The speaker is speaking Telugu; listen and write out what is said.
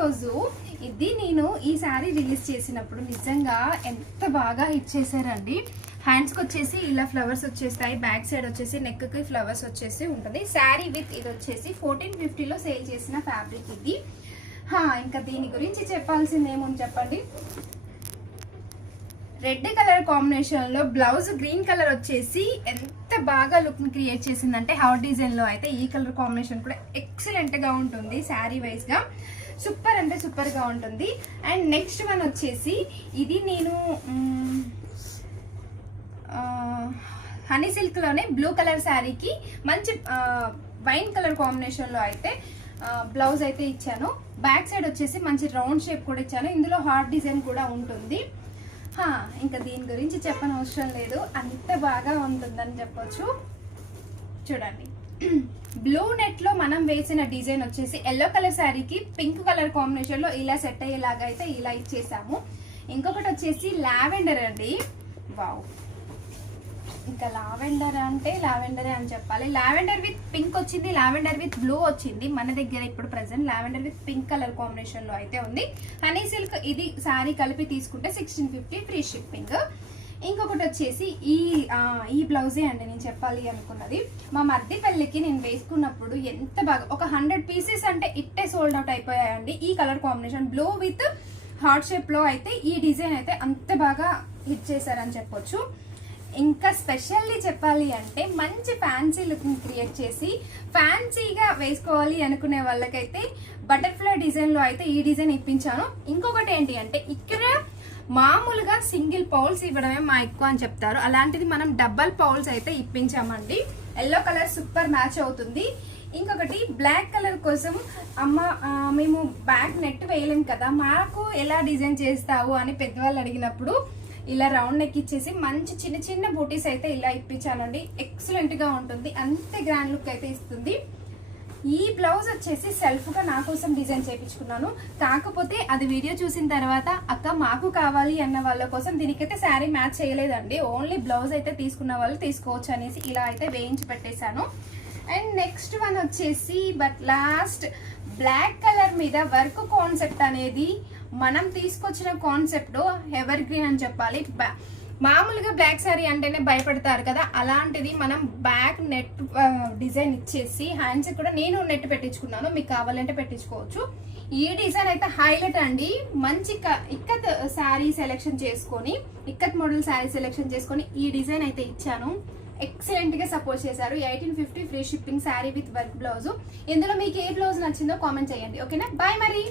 రోజు ఇది నేను ఈ శారీ రిలీజ్ చేసినప్పుడు నిజంగా ఎంత బాగా ఇచ్చేసారండి. హ్యాండ్స్కి వచ్చేసి ఇలా ఫ్లవర్స్ వచ్చేస్తాయి, బ్యాక్ సైడ్ వచ్చేసి నెక్కి ఫ్లవర్స్ వచ్చేసి ఉంటుంది. శారీ విత్ ఇది వచ్చేసి 1450లో సేల్ చేసిన ఫ్యాబ్రిక్ ఇది. ఇంకా దీని గురించి చెప్పాల్సింది ఏముంది చెప్పండి. రెడ్ కలర్ కాంబినేషన్లో బ్లౌజ్ గ్రీన్ కలర్ వచ్చేసి ఎంత బాగా లుక్ని క్రియేట్ చేసిందంటే హార్ట్ డిజైన్లో అయితే ఈ కలర్ కాంబినేషన్ కూడా ఎక్సలెంట్గా ఉంటుంది. శారీ వైజ్గా సూపర్ అంటే సూపర్గా ఉంటుంది. అండ్ నెక్స్ట్ వన్ వచ్చేసి ఇది నేను హనీ సిల్క్లోనే బ్లూ కలర్ శారీకి మంచి వైన్ కలర్ కాంబినేషన్లో అయితే బ్లౌజ్ అయితే ఇచ్చాను. బ్యాక్ సైడ్ వచ్చేసి మంచి రౌండ్ షేప్ కూడా ఇచ్చాను. ఇందులో హార్ట్ డిజైన్ కూడా ఉంటుంది. ఇంకా దీని గురించి చెప్పనవసరం లేదు, అంత బాగా ఉంటుందని చెప్పొచ్చు. చూడండి, బ్లూ నెట్లో మనం వేసిన డిజైన్ వచ్చేసి ఎల్లో కలర్ శారీకి పింక్ కలర్ కాంబినేషన్లో ఇలా సెట్ అయ్యేలాగా అయితే ఇలా ఇచ్చేసాము. ఇంకొకటి వచ్చేసి లావెండర్ అండి. వావ్, ఇంకా లావెండర్ అంటే లావెండరే అని చెప్పాలి. లావెండర్ విత్ పింక్ వచ్చింది, లావెండర్ విత్ బ్లూ వచ్చింది. మన దగ్గర ఇప్పుడు present lavender with pink colour combination లో అయితే ఉంది. హనీ సిల్క్ ఇది శారీ కలిపి తీసుకుంటే 1650 ఫ్రీ షిప్పింగ్. ఇంకొకటి వచ్చేసి ఈ బ్లౌజే అండి నేను చెప్పాలి అనుకున్నది. మా మర్ది పెళ్ళికి నేను వేసుకున్నప్పుడు ఎంత బాగా ఒక 100 పీసెస్ అంటే ఇట్టే సోల్డ్ అవుట్ అయిపోయాయండి. ఈ colour combination blue with heart shape లో అయితే ఈ డిజైన్ అయితే అంత బాగా హిట్ చేశారని చెప్పొచ్చు. ఇంకా స్పెషల్లీ చెప్పాలి అంటే మంచి ఫ్యాన్సీ లుక్ని క్రియేట్ చేసి ఫ్యాన్సీగా వేసుకోవాలి అనుకునే వాళ్ళకైతే బటర్ఫ్లై డిజైన్లో అయితే ఈ డిజైన్ ఇప్పించాను. ఇంకొకటి ఏంటి అంటే ఇక్కడ మామూలుగా సింగిల్ పౌల్స్ ఇవ్వడమే మా ఎక్కువ అని చెప్తారు, అలాంటిది మనం డబల్ పౌల్స్ అయితే ఇప్పించామండి. ఎల్లో కలర్ సూపర్ మ్యాచ్ అవుతుంది. ఇంకొకటి బ్లాక్ కలర్ కోసం మేము బ్యాక్ నెట్ వేయలేం కదా, మాకు ఎలా డిజైన్ చేస్తావు అని పెద్దవాళ్ళు అడిగినప్పుడు ఇలా రౌండ్ నెక్ ఇచ్చేసి మంచి చిన్న చిన్న బూటీస్ అయితే ఇలా ఇప్పించానండి. ఎక్సలెంట్ గా ఉంటుంది, అంతే గ్రాండ్ లుక్ అయితే ఇస్తుంది. ఈ బ్లౌజ్ వచ్చేసి సెల్ఫ్ గా నా కోసం డిజైన్ చేయించుకున్నాను. కాకపోతే అది వీడియో చూసిన తర్వాత అక్క మాకు కావాలి అన్న వాళ్ళ కోసం దీనికైతే శారీ మ్యాచ్ చేయలేదండి. ఓన్లీ బ్లౌజ్ అయితే తీసుకున్న వాళ్ళు తీసుకోవచ్చు అనేసి ఇలా అయితే వేయించి పెట్టేశాను. అండ్ నెక్స్ట్ వన్ వచ్చేసి బట్ లాస్ట్ బ్లాక్ కలర్ మీద వర్క్ కాన్సెప్ట్ అనేది మనం తీసుకొచ్చిన కాన్సెప్ట్ ఎవర్ గ్రీన్ అని చెప్పాలి. మామూలుగా బ్లాక్ శారీ అంటేనే భయపడతారు కదా, అలాంటిది మనం బ్యాక్ నెట్ డిజైన్ ఇచ్చేసి హ్యాండ్స్ కూడా నేను నెట్ పెట్టించుకున్నాను, మీకు కావాలంటే పెట్టించుకోవచ్చు. ఈ డిజైన్ అయితే హైలైట్ అండి. మంచి ఇక్కత్ శారీ సెలెక్షన్ చేసుకొని ఇక్కత్ మోడల్ శారీ సెలెక్షన్ చేసుకొని ఈ డిజైన్ అయితే ఇచ్చాను. ఎక్సలెంట్ గా సపోర్ట్ చేశారు. 1850 free shipping sari with work blouse. ఇందులో మీకు ఏ బ్లౌజ్ నచ్చిందో కామెంట్ చేయండి. ఓకేనా, బాయ్ మరి.